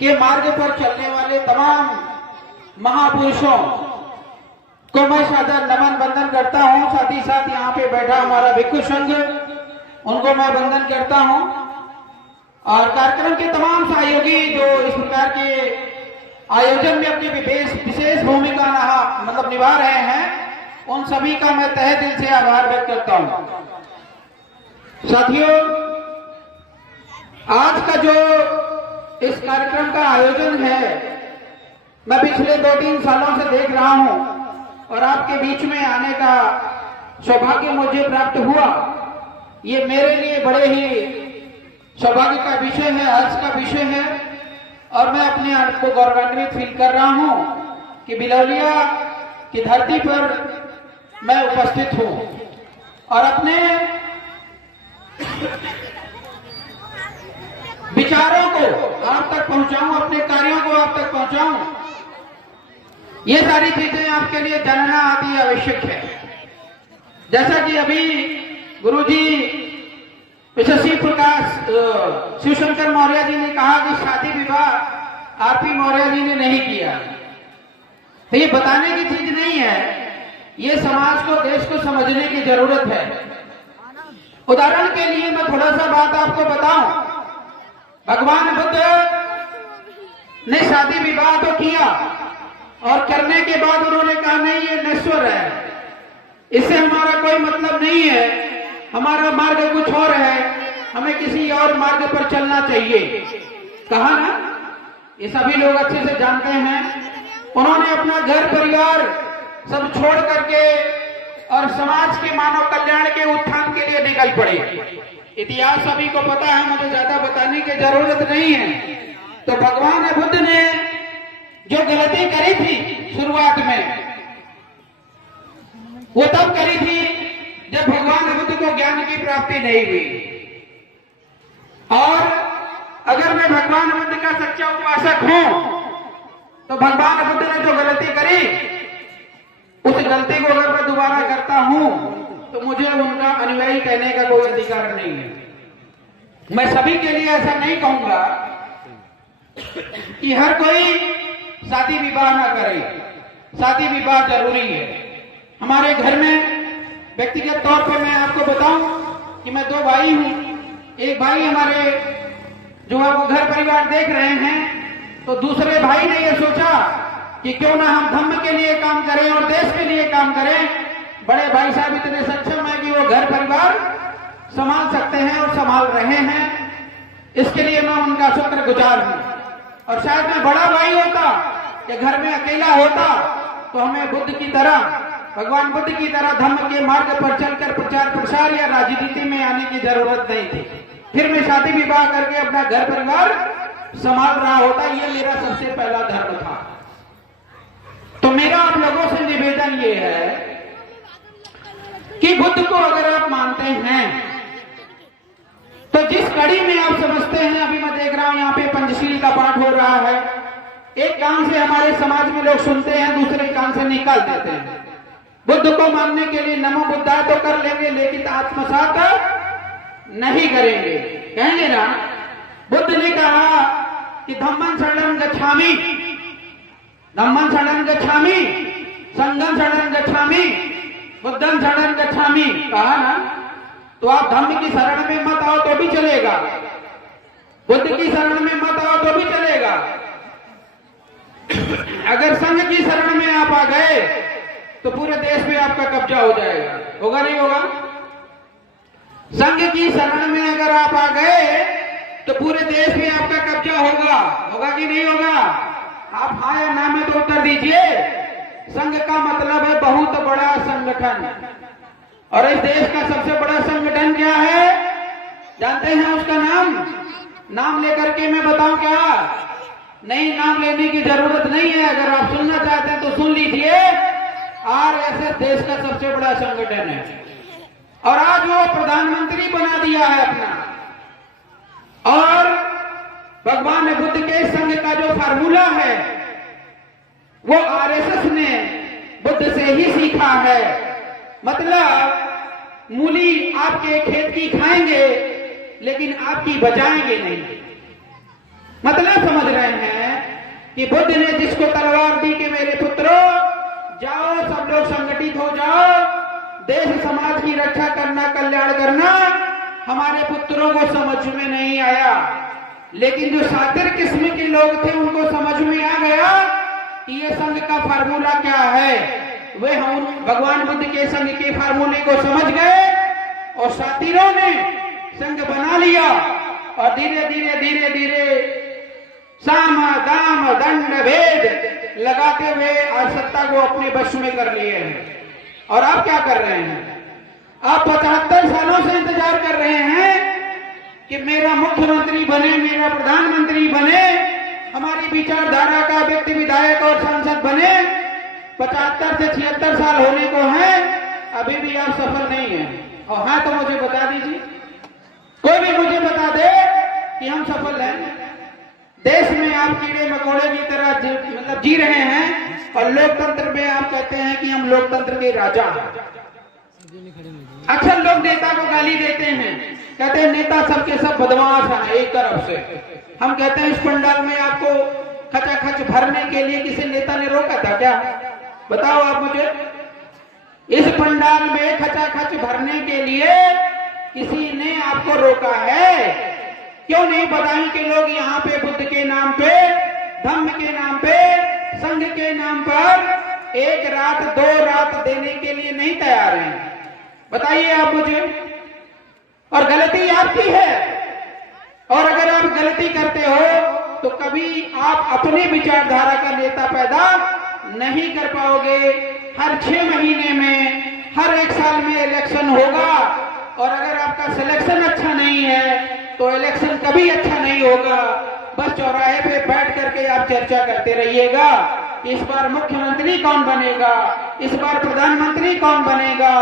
के मार्ग पर चलने वाले तमाम महापुरुषों को मैं सादर नमन वंदन करता हूं। साथ ही साथ यहाँ पे बैठा हमारा भिक्षु संघ, उनको मैं वंदन करता हूं। और कार्यक्रम के तमाम सहयोगी जो इस प्रकार के आयोजन में अपनी विशेष भूमिका निभा रहे हैं, उन सभी का मैं तहे दिल से आभार व्यक्त करता हूं। साथियों, आज का जो इस कार्यक्रम का आयोजन है, मैं पिछले 2-3 सालों से देख रहा हूं और आपके बीच में आने का सौभाग्य मुझे प्राप्त हुआ। ये मेरे लिए बड़े ही सौभाग्य का विषय है, हर्ष का विषय है और मैं अपने आप को गौरवान्वित फील कर रहा हूं कि बिलौलिया की धरती पर मैं उपस्थित हूं और अपने विचारों को आप तक पहुंचाऊं, अपने कार्यों को आप तक पहुंचाऊं। ये सारी चीजें आपके लिए जानना आदि आवश्यक है। जैसा कि अभी गुरुजी यशस्वी प्रकाश शिवशंकर मौर्य जी ने कहा कि शादी विवाह आरपी मौर्य जी ने नहीं किया, तो ये बताने की चीज नहीं है, ये समाज को, देश को समझने की जरूरत है। उदाहरण के लिए मैं थोड़ा सा बात आपको बताऊं। भगवान बुद्ध ने शादी विवाह तो किया और करने के बाद उन्होंने कहा नहीं, ये नश्वर है, इससे हमारा कोई मतलब नहीं है, हमारा मार्ग कुछ और है, हमें किसी और मार्ग पर चलना चाहिए। कहा ना, ये सभी लोग अच्छे से जानते हैं। उन्होंने अपना घर परिवार सब छोड़ करके और समाज के मानव कल्याण के उत्थान के लिए निकल पड़े। इतिहास सभी को पता है, मुझे ज्यादा बताने की जरूरत नहीं है। तो भगवान बुद्ध ने जो गलती करी थी शुरुआत में, वो तब करी थी जब भगवान बुद्ध को ज्ञान की प्राप्ति नहीं हुई। और अगर मैं भगवान बुद्ध का सच्चा उपासक हूं तो भगवान बुद्ध ने जो गलती करी, उस गलती को अगर मैं दोबारा करता हूं तो मुझे उनका अनुयायी कहने का कोई अधिकार नहीं है। मैं सभी के लिए ऐसा नहीं कहूंगा कि हर कोई शादी विवाह ना करे। शादी विवाह जरूरी है। हमारे घर में व्यक्तिगत तौर पर मैं आपको बताऊं कि मैं 2 भाई हूं। एक भाई हमारे जो आप घर परिवार देख रहे हैं, तो दूसरे भाई ने यह सोचा कि क्यों ना हम धर्म के लिए काम करें और देश के लिए काम करें। बड़े भाई साहब इतने सक्षम हैं कि वो घर परिवार संभाल सकते हैं और संभाल रहे हैं। इसके लिए मैं उनका शुक्रगुजार हूं। और शायद मैं बड़ा भाई होता या घर में अकेला होता तो हमें बुद्ध की तरह, भगवान बुद्ध की तरह धर्म के मार्ग पर चलकर प्रचार प्रसार या राजनीति में आने की जरूरत नहीं थी। फिर मैं शादी विवाह करके अपना घर परिवार संभाल रहा होता। ये मेरा सबसे पहला धर्म था। तो मेरा आप लोगों से निवेदन ये है कि बुद्ध को अगर आप मानते हैं तो जिस कड़ी में आप समझते हैं, अभी मैं देख रहा हूं यहाँ पे पंचशील का पाठ हो रहा है। एक कान से हमारे समाज में लोग सुनते हैं, दूसरे कान से निकाल देते हैं। बुद्ध को मानने के लिए नमो बुद्धाय तो कर लेंगे, लेकिन आत्मसात नहीं करेंगे। कहेंगे ना, बुद्ध ने कहा कि धम्मं शरणं गच्छामि, धम्मं शरणं गच्छामि, संघं शरणं गच्छामि, बुद्धं शरणं गच्छामि। कहा ना, तो आप धम्म की शरण में मत आओ तो भी चलेगा, बुद्ध की शरण में मत आओ तो भी चलेगा। अगर संघ की शरण में आप आ गए तो पूरे देश में आपका कब्जा हो जाएगा। होगा नहीं होगा? संघ की शरण में अगर आप आ गए तो पूरे देश में आपका कब्जा होगा। होगा कि नहीं होगा? आप हाँ या ना में तो उत्तर दीजिए। संघ का मतलब है बहुत बड़ा संगठन, और इस देश का सबसे बड़ा संगठन क्या है जानते हैं? उसका नाम लेकर के मैं बताऊं क्या? नहीं, नाम लेने की जरूरत नहीं है। अगर आप सुनना चाहते हैं तो सुन लीजिए। आरएसएस देश का सबसे बड़ा संगठन है और आज वो प्रधानमंत्री बना दिया है अपना। और भगवान बुद्ध के संघ का जो फार्मूला है वो आरएसएस ने बुद्ध से ही सीखा है। मतलब मूली आपके खेत की खाएंगे लेकिन आपकी बचाएंगे नहीं। मतलब समझ रहे हैं? कि बुद्ध ने जिसको तलवार दी कि मेरे पुत्रों जाओ सब लोग संगठित हो जाओ, देश समाज की रक्षा करना, कल्याण करना, हमारे पुत्रों को समझ में नहीं आया। लेकिन जो शातिर किस्म के लोग थे उनको समझ में आ गया कि ये संघ का फार्मूला क्या है। वे हम भगवान बुद्ध के संघ के फार्मूले को समझ गए और शातिरों ने संघ बना लिया और धीरे धीरे धीरे धीरे साम दाम दंड भेद लगाते हुए आज सत्ता को अपने वश में कर लिए हैं। और आप क्या कर रहे हैं? आप 75 सालों से इंतजार कर रहे हैं कि मेरा मुख्यमंत्री बने, मेरा प्रधानमंत्री बने, हमारी विचारधारा का व्यक्ति विधायक और सांसद बने। 75 से 76 साल होने को हैं, अभी भी आप सफल नहीं हैं। और हाँ तो मुझे बता दीजिए, कोई भी मुझे बता दे कि हम सफल हैं। देश में आप कीड़े मकोड़े की तरह मतलब जी रहे हैं और लोकतंत्र में आप कहते हैं कि हम लोकतंत्र के राजा हैं। अक्सर लोग नेता को गाली देते हैं, कहते हैं नेता सबके सब बदमाश हैं एक तरफ से। हम कहते हैं इस पंडाल में आपको खचाखच भरने के लिए किसी नेता ने रोका था क्या? बताओ आप मुझे। इस पंडाल में खचाखच भरने के लिए किसी ने आपको रोका है? क्यों नहीं बताएं कि लोग यहाँ पे बुद्ध के नाम पे, धम्म के नाम पे, संघ के नाम पर 1 रात 2 रात देने के लिए नहीं तैयार हैं? बताइए आप मुझे। और गलती आपकी है। और अगर आप गलती करते हो तो कभी आप अपनी विचारधारा का नेता पैदा नहीं कर पाओगे। हर 6 महीने में, हर 1 साल में इलेक्शन होगा और अगर आपका सिलेक्शन अच्छा नहीं है तो इलेक्शन कभी अच्छा नहीं होगा। बस चौराहे पे बैठ करके आप चर्चा करते रहिएगा, इस बार मुख्यमंत्री कौन बनेगा, इस बार प्रधानमंत्री कौन बनेगा,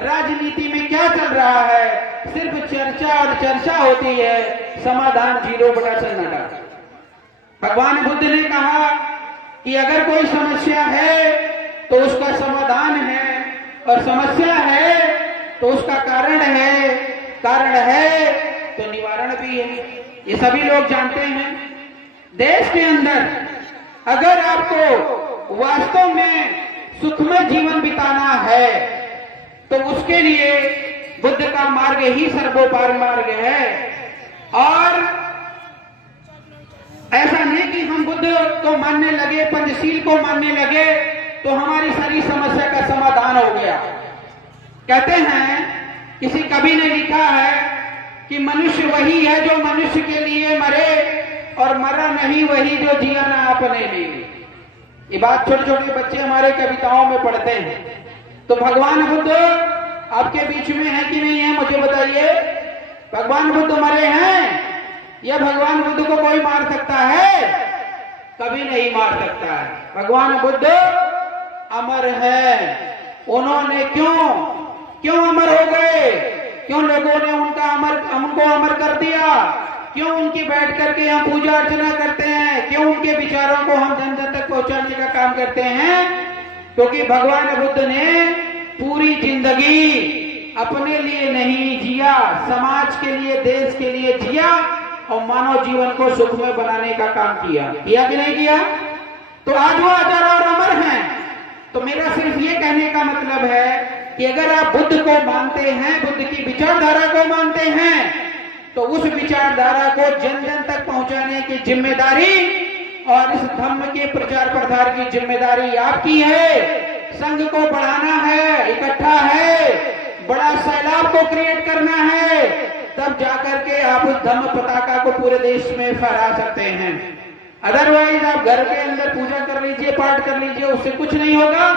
राजनीति में क्या चल रहा है। सिर्फ चर्चा और चर्चा होती है, समाधान 0 बटा सन्नाटा। भगवान बुद्ध ने कहा कि अगर कोई समस्या है तो उसका समाधान है, और समस्या है तो उसका कारण है, कारण है तो निवारण भी है। ये सभी लोग जानते हैं। देश के अंदर अगर आपको वास्तव में सुखमय जीवन बिताना है तो उसके लिए बुद्ध का मार्ग ही सर्वोपार मार्ग है। और ऐसा नहीं कि हम बुद्ध को मानने लगे, पंचशील को मानने लगे तो हमारी सारी समस्या का समाधान हो गया। कहते हैं, किसी कवि ने लिखा है कि मनुष्य वही है जो मनुष्य के लिए मरे और मरा नहीं वही जो जिया ना अपने लिए। ये बात छोटे छोटे बच्चे हमारे कविताओं में पढ़ते हैं। तो भगवान बुद्ध आपके बीच में है कि नहीं है मुझे बताइए। भगवान बुद्ध मरे हैं या भगवान बुद्ध को कोई मार सकता है? कभी नहीं मार सकता है। भगवान बुद्ध अमर है। उन्होंने क्यों अमर हो गए? क्यों लोगों ने उनको अमर कर दिया? क्यों उनकी बैठ करके हम पूजा अर्चना करते हैं? क्यों उनके विचारों को हम जन जन तक पहुंचाने का काम करते हैं? क्योंकि भगवान बुद्ध ने पूरी जिंदगी अपने लिए नहीं जिया, समाज के लिए, देश के लिए जिया और मानव जीवन को सुखमय बनाने का काम किया कि नहीं किया? तो आज वो अजर और अमर हैं। तो मेरा सिर्फ ये कहने का मतलब है कि अगर आप बुद्ध को मानते हैं, बुद्ध की विचारधारा को मानते हैं, तो उस विचारधारा को जन जन तक पहुंचाने की जिम्मेदारी और इस धम्म के प्रचार प्रसार की जिम्मेदारी आपकी है। संघ को बढ़ाना है, इकट्ठा है, बड़ा सैलाब को क्रिएट करना है, तब जाकर के आप उस धम्म पताका को पूरे देश में फहरा सकते हैं। अदरवाइज आप घर के अंदर पूजा कर लीजिए, पाठ कर लीजिए, उससे कुछ नहीं होगा।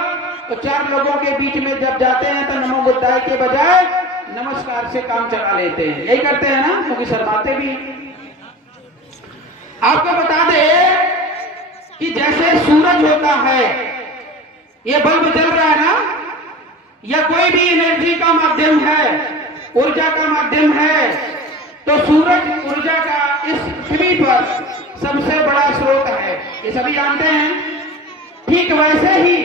तो 4 लोगों के बीच में जब जाते हैं तो नमो बुद्धाय के बजाय नमस्कार से काम चला लेते हैं। यही करते हैं ना, क्योंकि शर्माते भी। आपको बता दे कि जैसे सूरज होता है, ये बल्ब जल रहा है ना, या कोई भी एनर्जी का माध्यम है, ऊर्जा का माध्यम है, तो सूरज ऊर्जा का इस पृथ्वी पर सबसे बड़ा स्रोत है। ये सभी जानते हैं। ठीक वैसे ही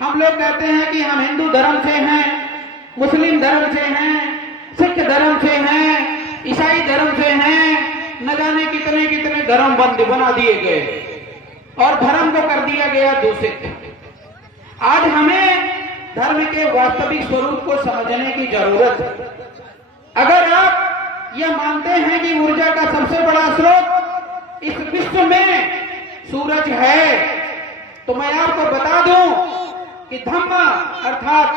हम लोग कहते हैं कि हम हिंदू धर्म से हैं, मुस्लिम धर्म से हैं, सिख धर्म से हैं, ईसाई धर्म से हैं, न जाने कितने कितने धर्म बना दिए गए। और धर्म को कर दिया गया दूषित। आज हमें धर्म के वास्तविक स्वरूप को समझने की जरूरत है। अगर आप यह मानते हैं कि ऊर्जा का सबसे बड़ा स्रोत इस विश्व में सूरज है, तो मैं आपको बता दूं कि धम्म अर्थात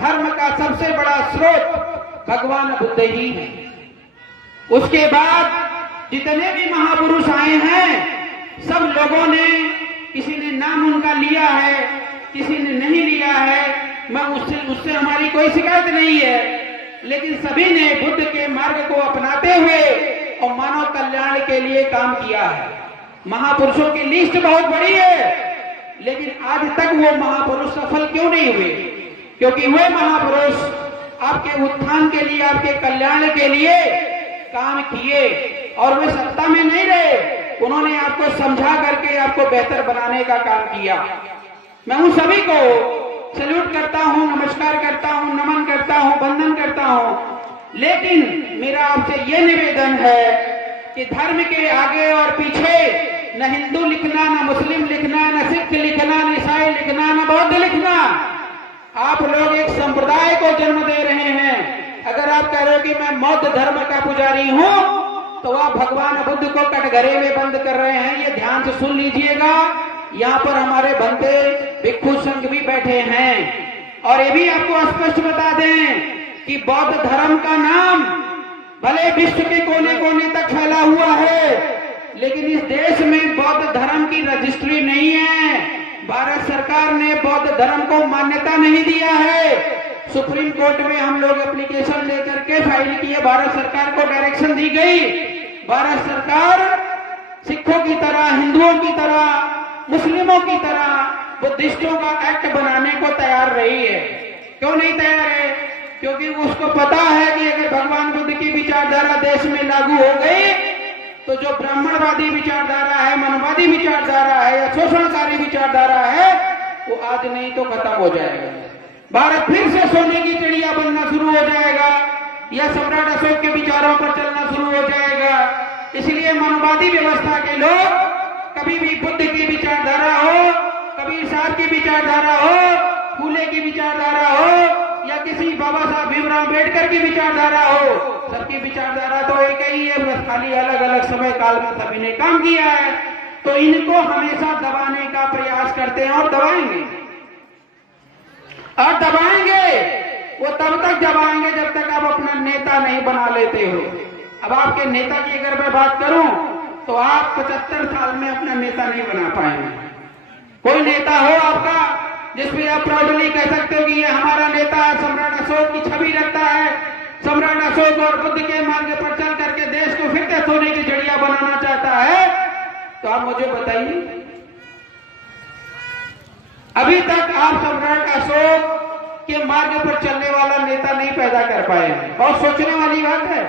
धर्म का सबसे बड़ा स्रोत भगवान बुद्ध ही है। उसके बाद जितने भी महापुरुष आए हैं, सब लोगों ने, किसी ने नाम उनका लिया है, किसी ने नहीं लिया है, मैं उससे हमारी कोई शिकायत नहीं है, लेकिन सभी ने बुद्ध के मार्ग को अपनाते हुए और मानव कल्याण के लिए काम किया है। महापुरुषों की लिस्ट बहुत बड़ी है, लेकिन आज तक वो महापुरुष सफल क्यों नहीं हुए? क्योंकि वे महापुरुष आपके उत्थान के लिए, आपके कल्याण के लिए काम किए और वे सत्ता में नहीं रहे। उन्होंने आपको समझा करके आपको बेहतर बनाने का काम किया। मैं उन सभी को सैल्यूट करता हूं, नमस्कार करता हूं, नमन करता हूं, वंदन करता हूं। लेकिन मेरा आपसे यह निवेदन है कि धर्म के आगे और पीछे न हिंदू लिखना, न मुस्लिम लिखना, न सिख लिखना, न ईसाई लिखना, न बौद्ध लिखना। आप लोग एक संप्रदाय को जन्म दे रहे हैं। अगर आप कह रहे हो कि मैं बौद्ध धर्म का पुजारी हूं, तो आप भगवान बुद्ध को कटघरे में बंद कर रहे हैं। ये ध्यान से सुन लीजिएगा। यहाँ पर हमारे बनते भिक्षु संघ भी बैठे हैं, और ये भी आपको स्पष्ट बता दें कि बौद्ध धर्म का नाम भले विश्व के कोने कोने तक फैला हुआ है, लेकिन इस देश में बौद्ध धर्म की रजिस्ट्री नहीं है। भारत सरकार ने बौद्ध धर्म को मान्यता नहीं दिया है। सुप्रीम कोर्ट में हम लोग एप्लीकेशन लेकर के फाइल किए, भारत सरकार को डायरेक्शन दी गई। भारत सरकार सिखों की तरह, हिंदुओं की तरह, मुस्लिमों की तरह बुद्धिस्टों का एक्ट बनाने को तैयार रही है। क्यों नहीं तैयार है? क्योंकि उसको पता है कि अगर भगवान बुद्ध की विचारधारा देश में लागू हो गई, तो जो ब्राह्मणवादी विचारधारा है, मनवादी विचारधारा है या शोषणकारी विचारधारा है, वो आज नहीं तो खत्म हो जाएगा। भारत फिर से सोने की चिड़िया बनना शुरू हो जाएगा या सम्राट अशोक के विचारों पर चलना शुरू हो जाएगा। इसलिए मनवादी व्यवस्था के लोग, कभी भी बुद्ध की विचारधारा हो, कभी साहब की विचारधारा हो, फूले की विचारधारा हो, या किसी बाबा साहब भीमराव अम्बेडकर की विचारधारा हो, सबकी विचारधारा तो एक ही है, बस खाली अलग अलग समय काल में सभी ने काम किया है। तो इनको हमेशा दबाने का प्रयास करते हैं और दबाएंगे, और दबाएंगे। वो तब तक दबाएंगे जब तक आप अपना नेता नहीं बना लेते हो। अब आपके नेता की अगर मैं बात करूं, तो आप 75 साल में अपना नेता नहीं बना पाएंगे। कोई नेता हो आपका जिसमें आप प्राउडली कह सकते हो कि ये हमारा नेता है, सम्राट अशोक की छवि रखता है, सम्राट अशोक और बुद्ध के मार्ग पर चल करके देश को फिर से सोने की चिड़िया बनाना चाहता है, तो आप मुझे बताइए, अभी तक आप सम्राट अशोक के मार्ग पर चलने वाला नेता नहीं पैदा कर पाए। बहुत सोचने वाली बात है।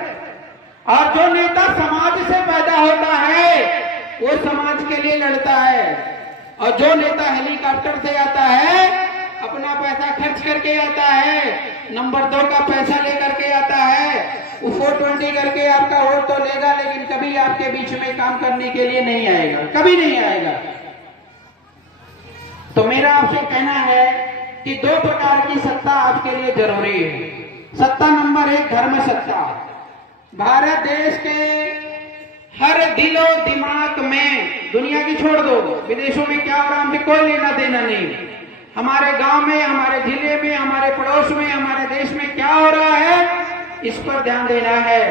और जो नेता समाज से पैदा होता है, वो समाज के लिए लड़ता है। और जो नेता हेलीकॉप्टर से आता है, अपना पैसा खर्च करके आता है, नंबर 2 का पैसा लेकर के आता है, वो 420 करके आपका वोट तो लेगा, लेकिन कभी आपके बीच में काम करने के लिए नहीं आएगा, कभी नहीं आएगा। तो मेरा आपसे कहना है कि 2 प्रकार की सत्ता आपके लिए जरूरी है। सत्ता नंबर 1, धर्म सत्ता। भारत देश के हर दिलो दिमाग में, दुनिया की छोड़ दो, विदेशों में क्या हो रहा है हमसे कोई लेना देना नहीं। हमारे गांव में, हमारे जिले में, हमारे पड़ोस में, हमारे देश में क्या हो रहा है, इस पर ध्यान देना है।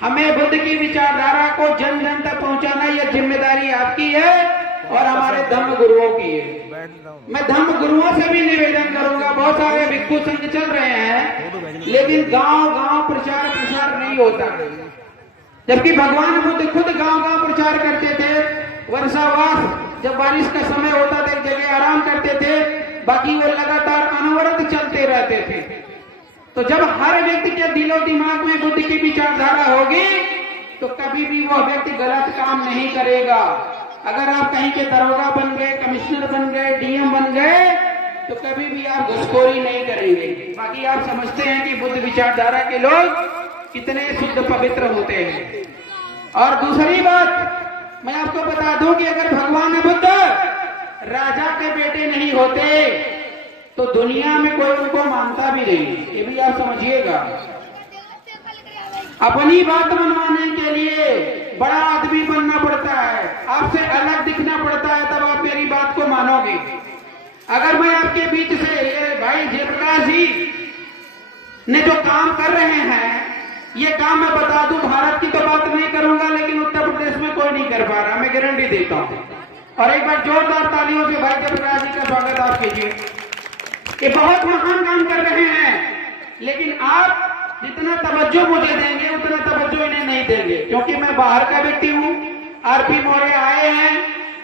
हमें बुद्ध की विचारधारा को जन जन तक पहुंचाना, यह जिम्मेदारी आपकी है और हमारे धर्म गुरुओं की है। मैं धर्म गुरुओं से भी निवेदन करूंगा, बहुत सारे भिक्षु संघ चल रहे हैं, लेकिन गांव गांव प्रचार प्रसार नहीं होता। जबकि भगवान बुद्ध खुद गांव गांव प्रचार करते थे। वर्षावास, जब बारिश का समय होता था, एक जगह आराम करते थे, बाकी वो लगातार अनवरत चलते रहते थे। तो जब हर व्यक्ति के दिलो दिमाग में बुद्ध की विचारधारा होगी, तो कभी भी वो व्यक्ति गलत काम नहीं करेगा। अगर आप कहीं के दरोगा बन गए, कमिश्नर बन गए, डीएम बन गए, तो कभी भी आप घुसखोरी नहीं करेंगे। बाकी आप समझते हैं कि बुद्ध विचारधारा के लोग कितने शुद्ध पवित्र होते हैं। और दूसरी बात, मैं आपको बता दूं कि अगर भगवान बुद्ध राजा के बेटे नहीं होते तो दुनिया में कोई उनको मानता भी नहीं। ये भी आप समझिएगा। अपनी बात मनवाने के लिए बड़ा आदमी बनना पड़ता है, आपसे अलग दिखना पड़ता है, तब आप मेरी बात को मानोगे। अगर मैं आपके बीच से ये भाई जयप्रकाश जी ने जो काम कर रहे हैं, ये काम मैं बता दूं, भारत की तो बात नहीं करूंगा, लेकिन उत्तर प्रदेश में कोई नहीं कर पा रहा, मैं गारंटी देता हूं। और एक बार जोरदार तालियों से भाई जयप्रकाश जी का स्वागत आप कीजिए। ये बहुत महान काम कर रहे हैं, लेकिन आप जितना तवज्जो मुझे देंगे उतना तवज्जो इन्हें नहीं देंगे, क्योंकि मैं बाहर का व्यक्ति हूं। आरपी मौर्य आए हैं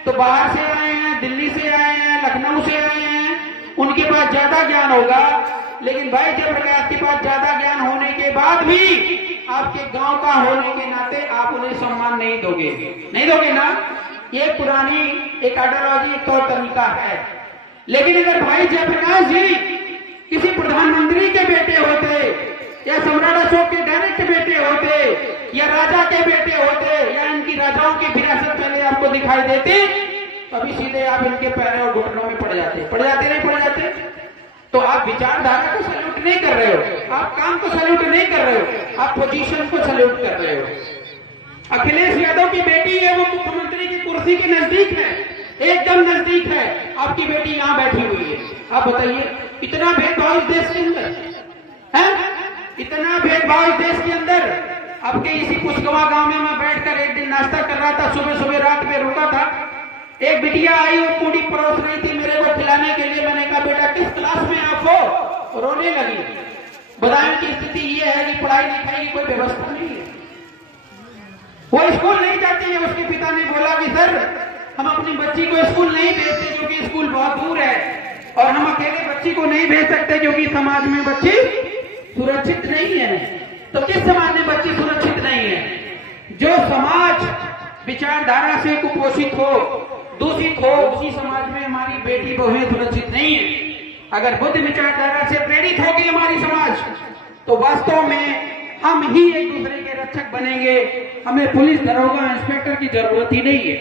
तो बाहर से आए हैं, दिल्ली से आए हैं, लखनऊ से आए हैं, उनके पास ज्यादा ज्ञान होगा। लेकिन भाई जयप्रकाश के पास ज्यादा ज्ञान होने के बाद भी आपके गांव का होने के नाते आप उन्हें सम्मान नहीं दोगे, नहीं दोगे ना। ये पुरानी एक आइडियोलॉजी, एक तौर तरीका है। लेकिन अगर भाई जयप्रकाश जी किसी प्रधानमंत्री के बेटे होते, या सम्राट अशोक के डायरेक्ट बेटे होते, या राजा के बेटे होते, या इनकी राजाओं की विरासत पहले आपको दिखाई देती, तभी सीधे आप इनके पैरों और घुटनों में पड़ जाते नहीं पड़ जाते। तो आप विचारधारा को सैल्यूट नहीं कर रहे हो, आप काम को सैल्यूट नहीं कर रहे हो, आप पोजीशन को सैल्यूट कर रहे हो। अखिलेश यादव की बेटी है, वो मुख्यमंत्री की कुर्सी के नजदीक है, एकदम नजदीक है। आपकी बेटी यहां बैठी हुई है। आप बताइए, इतना भेदभाव इस देश के अंदर है, इतना भेदभाव इस देश के अंदर। आपके इसी कुशगवा गांव में मैं बैठकर एक दिन नाश्ता कर रहा था, सुबह सुबह रात में रुका था, एक बिटिया आई, वो पूरी परोस रही थी मेरे को खिलाने के लिए। मैंने कहा बेटा किस क्लास में आप हो? रोने लगी। बताएं की स्थिति ये है कि पढ़ाई लिखाई की कोई व्यवस्था नहीं है, वो स्कूल नहीं जाती है। उसके पिता ने बोला कि सर हम अपनी बच्ची को स्कूल नहीं भेजते क्योंकि स्कूल बहुत दूर है, और हम अकेले बच्ची को नहीं भेज सकते क्योंकि समाज में बच्ची सुरक्षित नहीं है। तो किस समाज में बच्ची सुरक्षित नहीं है? जो समाज विचारधारा से कुपोषित हो, दूषित हो, उसी समाज में हमारी बेटी बहुएं सुरक्षित नहीं है। अगर बुद्ध विचारधारा से प्रेरित होगी हमारी समाज, तो वास्तव में हम ही एक दूसरे के रक्षक बनेंगे। हमें पुलिस, दरोगा, इंस्पेक्टर की जरूरत ही नहीं है।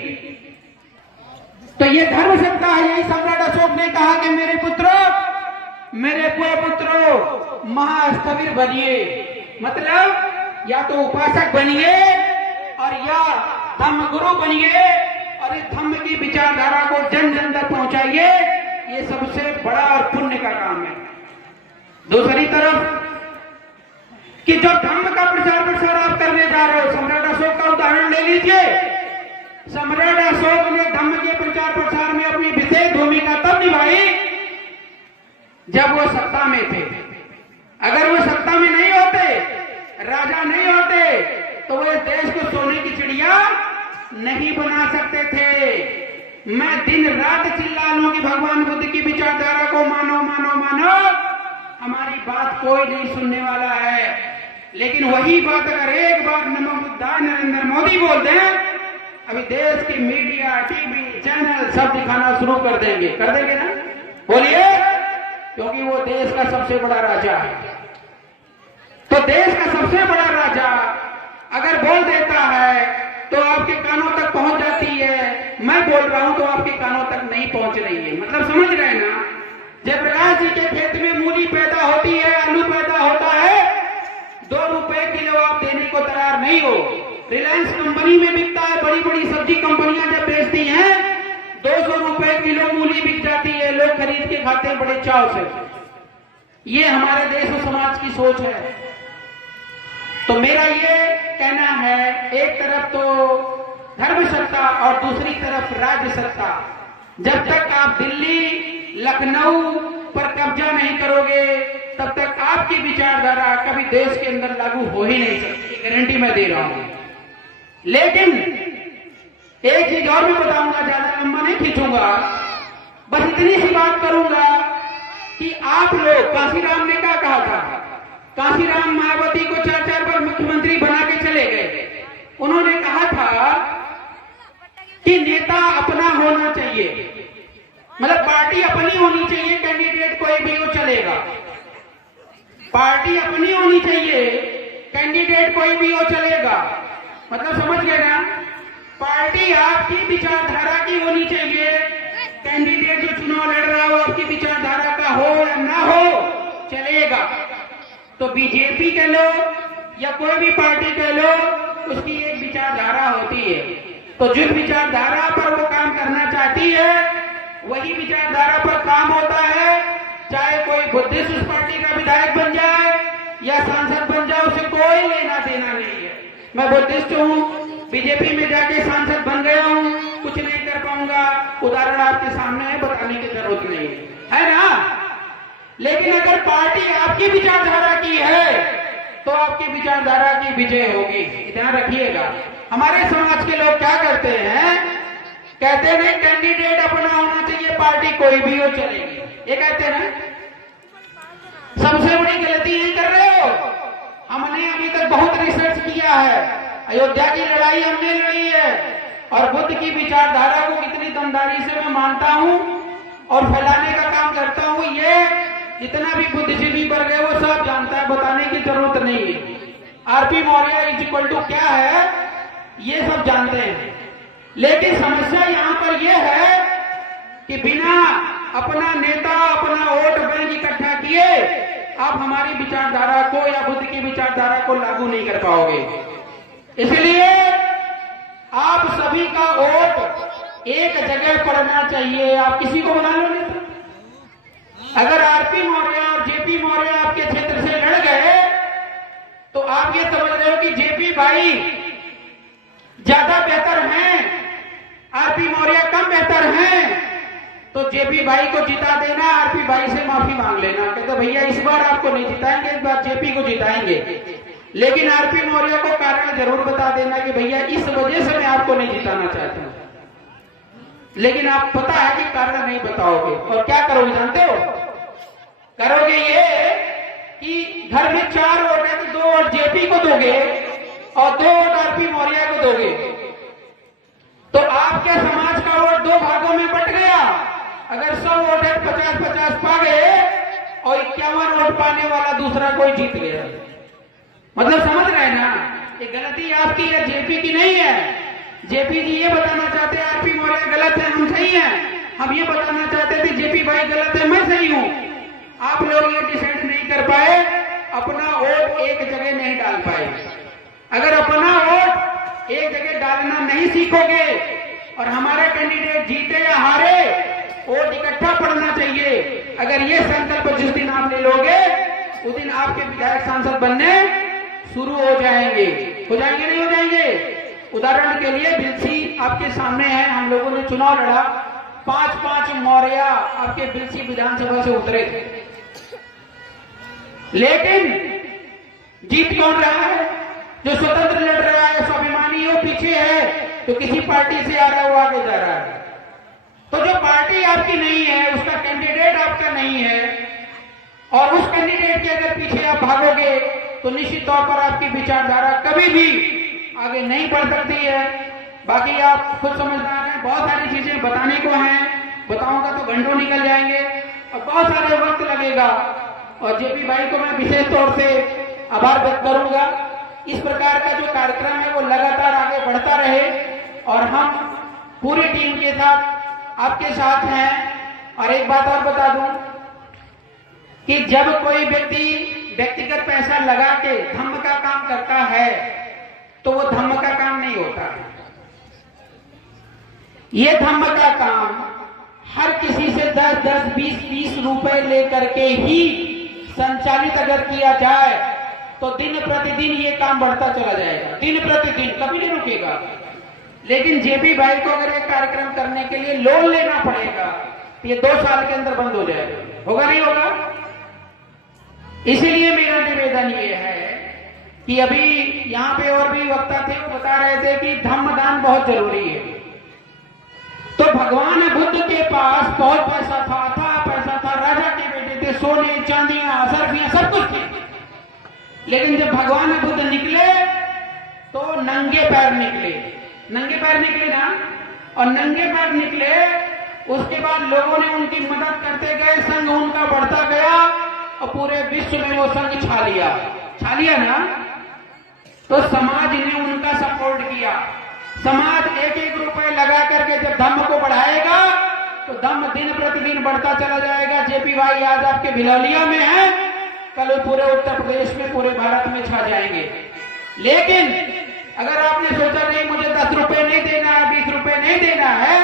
तो ये धर्म सत्ता है। यही सम्राट अशोक ने कहा कि मेरे पुत्रों, मेरे पुत्रों, महास्थविर बनिए। मतलब या तो उपासक बनिए और या धम्म गुरु बनिए, और इस धम्म की विचारधारा को जन जन तक पहुंचाइए। ये सबसे बड़ा और पुण्य का काम है। दूसरी तरफ कि जो धम्म का प्रचार प्रसार आप करने जा रहे हो, सम्राट अशोक का उदाहरण ले लीजिए। सम्राट अशोक ने धम्म के प्रचार प्रसार में अपनी विशेष भूमिका तब निभाई जब वो सत्ता में थे। अगर वो सत्ता में नहीं होते, राजा नहीं होते, तो वो इस देश को सोने की चिड़िया नहीं बना सकते थे। मैं दिन रात चिल्ला लूं कि भगवान बुद्ध की विचारधारा को मानो मानो मानो, हमारी बात कोई नहीं सुनने वाला है। लेकिन वही बात अगर एक बार नमो बुद्धाय नरेंद्र मोदी बोल दें, अभी देश की मीडिया, टीवी चैनल सब दिखाना शुरू कर देंगे ना? बोलिए, क्योंकि वो देश का सबसे बड़ा राजा है। तो देश का सबसे बड़ा राजा अगर बोल देता है तो आपके कानों तक पहुंच जाती है। मैं बोल रहा हूं तो आपके कानों तक नहीं पहुंच रही है। मतलब समझ रहे हैं ना? जयप्रकाश जी के खेत में मूली पैदा होती है, आलू पैदा होता है, 2 रुपए किलो आप देने को तैयार नहीं हो। रिलायंस कंपनी में बिकता है, बड़ी बड़ी सब्जी कंपनियां जब बेचती हैं 200 रुपए किलो मूली बिक जाती है, लोग खरीद के खाते हैं बड़े चाव से। ये हमारे देश और समाज की सोच है। तो मेरा ये कहना है, एक तरफ तो धर्म सत्ता और दूसरी तरफ राज्य सत्ता। जब तक आप दिल्ली, लखनऊ पर कब्जा नहीं करोगे, तब तक आपकी विचारधारा कभी देश के अंदर लागू हो ही नहीं सकती, गारंटी मैं दे रहा हूं। लेकिन एक चीज और मैं बताऊंगा, ज्यादा लंबा नहीं खींचूंगा, बस इतनी सी बात करूंगा कि आप लोग, कांशीराम ने क्या कहा था? कांशीराम मायावती को 4 बार मुख्यमंत्री बना के चले गए। उन्होंने कहा था कि नेता अपना होना चाहिए, मतलब पार्टी अपनी होनी चाहिए, कैंडिडेट कोई भी हो चलेगा। पार्टी अपनी होनी चाहिए, कैंडिडेट कोई भी हो चलेगा। मतलब समझ गए ना? पार्टी आपकी विचारधारा की होनी चाहिए। कैंडिडेट जो चुनाव लड़ रहा हो आपकी विचारधारा का हो या ना हो चलेगा। तो बीजेपी कह लो या कोई भी पार्टी कह लो, उसकी एक विचारधारा होती है। तो जिस विचारधारा पर वो काम करना चाहती है वही विचारधारा पर काम होता है। चाहे कोई बुद्धिस्ट उस पार्टी का विधायक बन जाए या सांसद बन जाए, उसे कोई लेना देना नहीं है। मैं बुद्धिस्ट हूँ, बीजेपी में जाके सांसद बन गया हूँ, कुछ नहीं कर पाऊंगा। उदाहरण आपके सामने है, बताने की जरूरत नहीं है ना। लेकिन अगर पार्टी आपकी विचारधारा की है तो आपकी विचारधारा की विजय होगी, ध्यान रखिएगा। हमारे समाज के लोग क्या करते हैं, कहते हैं कैंडिडेट अपना होना चाहिए, पार्टी कोई भी हो चलेगी। ये कहते हैं ना, सबसे बड़ी गलती ये कर रहे हो। हमने अभी तक बहुत रिसर्च किया है, अयोध्या की लड़ाई हमने लड़ी है और बुद्ध की विचारधारा को कितनी दमदारी से मैं मानता हूं और फैलाने का काम करता हूं। ये जितना भी बुद्धिजीवी वर्ग है वो सब जानता है, बताने की जरूरत नहीं है। RP Maurya is equal to क्या है ये सब जानते हैं। लेकिन समस्या यहाँ पर यह है कि बिना अपना नेता अपना वोट बैंक इकट्ठा किए आप हमारी विचारधारा को या बुद्ध की विचारधारा को लागू नहीं कर पाओगे। इसलिए आप सभी का वोट एक जगह पड़ना चाहिए। आप किसी को बना लो नेता। अगर आरपी मौर्य और जेपी मौर्य आपके क्षेत्र से लड़ गए तो आप ये समझ रहे हो कि जेपी भाई ज्यादा बेहतर हैं, आरपी मौर्य कम बेहतर हैं, तो जेपी भाई को जिता देना, आरपी भाई से माफी मांग लेना। कहते भैया इस बार आपको नहीं जिताएंगे, इस बार जेपी को जिताएंगे। लेकिन आरपी मौर्य को कारण जरूर बता देना कि भैया इस वजह से मैं आपको नहीं जिताना चाहता हूं। लेकिन आप पता है कि कारण नहीं बताओगे और क्या करोगे जानते हो? करोगे ये कि घर में 4 वोट है तो 2 वोट जेपी को दोगे और 2 वोट आरपी मौर्य को दोगे। तो आपके समाज का वोट 2 भागों में बट गया। अगर 100 वोट है 50-50 पा गए और 51 वोट पाने वाला दूसरा कोई जीत गया। मतलब समझ रहे हैं ना, ये गलती आपकी है, जेपी की नहीं है। जेपी जी ये बताना चाहते हैं आरपी मौर्य गलत है, हम सही हैं। हम ये बताना चाहते थे जेपी भाई गलत है, मैं सही हूं। आप लोग ये डिसाइड नहीं कर पाए, अपना वोट एक जगह नहीं डाल पाए। अगर अपना वोट एक जगह डालना नहीं सीखोगे और हमारा कैंडिडेट जीते या हारे वोट इकट्ठा पड़ना चाहिए, अगर ये संकल्प जिस दिन आप ले लोगे उस दिन आपके विधायक सांसद बनने शुरू हो जाएंगे। हो जाएंगे नहीं हो जाएंगे? उदाहरण के लिए बिलसी आपके सामने है, हम लोगों ने चुनाव लड़ा, 5-5 मौर्य आपके बिलसी विधानसभा से उतरे थे। लेकिन जीत कौन रहा है? जो स्वतंत्र लड़ रहा है, स्वाभिमानी हो, पीछे है, तो किसी पार्टी से आ रहा है वो आगे जा रहा है। तो जो पार्टी आपकी नहीं है, उसका कैंडिडेट आपका नहीं है और उस कैंडिडेट के अगर पीछे आप भागोगे तो निश्चित तौर पर आपकी विचारधारा कभी भी आगे नहीं बढ़ सकती है। बाकी आप खुद समझदार हैं, बहुत सारी चीजें बताने को हैं, बताऊंगा तो घंटों निकल जाएंगे और बहुत सारे वक्त लगेगा। और जेपी भाई को मैं विशेष तौर से आभार व्यक्त करूंगा। इस प्रकार का जो कार्यक्रम है वो लगातार आगे बढ़ता रहे और हम पूरी टीम के साथ आपके साथ हैं। और एक बात और बता दूं कि जब कोई व्यक्ति व्यक्तिगत पैसा लगा के धम्म का काम करता है तो वो धम्म का काम नहीं होता है। ये धम्म का काम हर किसी से 10-10, 20-20 रुपए लेकर के ही संचालित अगर किया जाए तो दिन प्रतिदिन ये काम बढ़ता चला जाएगा, दिन प्रतिदिन, कभी नहीं रुकेगा। लेकिन जेपी भाई को अगर एक कार्यक्रम करने के लिए लोन लेना पड़ेगा तो ये 2 साल के अंदर बंद हो जाएगा। होगा नहीं होगा? इसीलिए मेरा निवेदन ये है कि अभी यहाँ पे और भी वक्ता थे, वो बता रहे थे कि धम्म दान बहुत जरूरी है। तो भगवान बुद्ध के पास बहुत पैसा था, राजा के बेटे थे, सोने चांदियां असरफियां सब कुछ थे। लेकिन जब भगवान बुद्ध निकले तो नंगे पैर निकले ना, और नंगे पैर निकले। उसके बाद लोगों ने उनकी मदद करते गए, संघ उनका बढ़ता गया और पूरे विश्व में वो संघ छा लिया ना। तो समाज ने उनका सपोर्ट किया, समाज एक एक रुपए लगा करके जब धम्म को बढ़ाएगा तो धम्म दिन प्रतिदिन बढ़ता चला जाएगा। जेपी भाई आज आपके भिलौलिया में है, कल पूरे उत्तर प्रदेश में, पूरे भारत में छा जाएंगे। लेकिन अगर आपने सोचा नहीं मुझे 10 रुपए नहीं देना है, 20 रुपए नहीं देना है,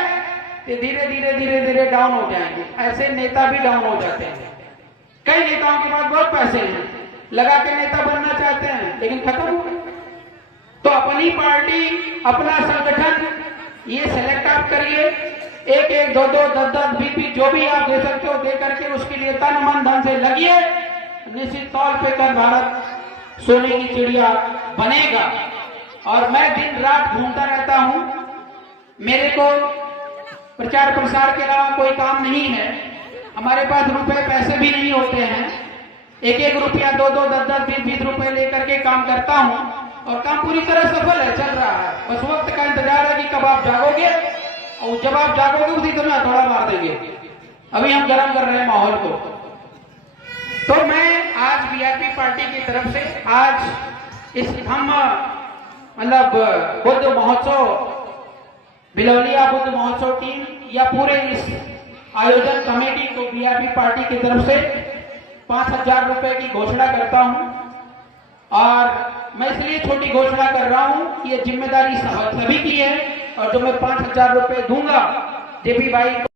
तो धीरे धीरे धीरे धीरे डाउन हो जाएंगे। ऐसे नेता भी डाउन हो जाते हैं। कई नेताओं के पास बहुत पैसे हैं, लगा के नेता बनना चाहते हैं, लेकिन खत्म हो गए। तो अपनी पार्टी, अपना संगठन ये सेलेक्ट आप करिए, एक एक, दो दो, 10-10, 20-20 जो भी आप दे सकते हो दे करके उसके लिए तन मन धन से लगिए। निश्चित तौर पे कल भारत सोने की चिड़िया बनेगा। और मैं दिन रात घूमता रहता हूं, मेरे को प्रचार प्रसार के अलावा कोई काम नहीं है। हमारे पास रुपए पैसे भी नहीं होते हैं, एक एक रुपया, 2-2, 10-10, 20-20 रुपए लेकर के काम करता हूं और काम पूरी तरह सफल है, चल रहा है। बस वक्त का इंतजार है कि कब आप जागोगे, और जब आप जागोगे उसी समय हथौड़ा मार देंगे। अभी हम गर्म कर रहे हैं माहौल को। तो मैं आज वीआईपी पार्टी की तरफ से आज इस धम्म मतलब बुद्ध महोत्सव, भिलौलिया बुद्ध महोत्सव टीम या पूरे इस आयोजन कमेटी को वीआईपी पार्टी की तरफ से 5,000 रुपए की घोषणा करता हूं। और मैं इसलिए छोटी घोषणा कर रहा हूं कि ये जिम्मेदारी सभी की है, और जो मैं 5,000 रुपए दूंगा जेपी भाई को